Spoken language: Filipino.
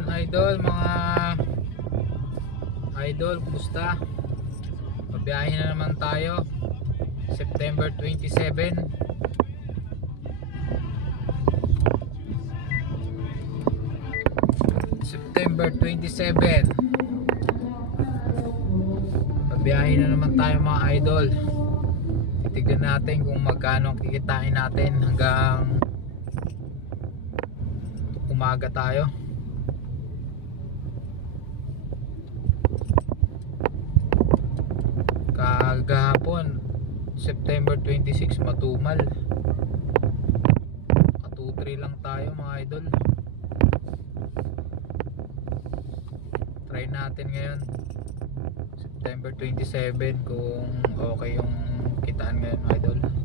Ayun idol, mga idol, kumusta? Pabiyahe na naman tayo September 27. September 27. Pabiyahe na naman tayo mga idol. Titignan natin kung magkano ang kikitain natin hanggang umaga tayo. Kagahapon September 26 matumal, ka 2-3 lang tayo mga idol. Try natin ngayon September 27 kung okay yung kitaan ngayon mga idol.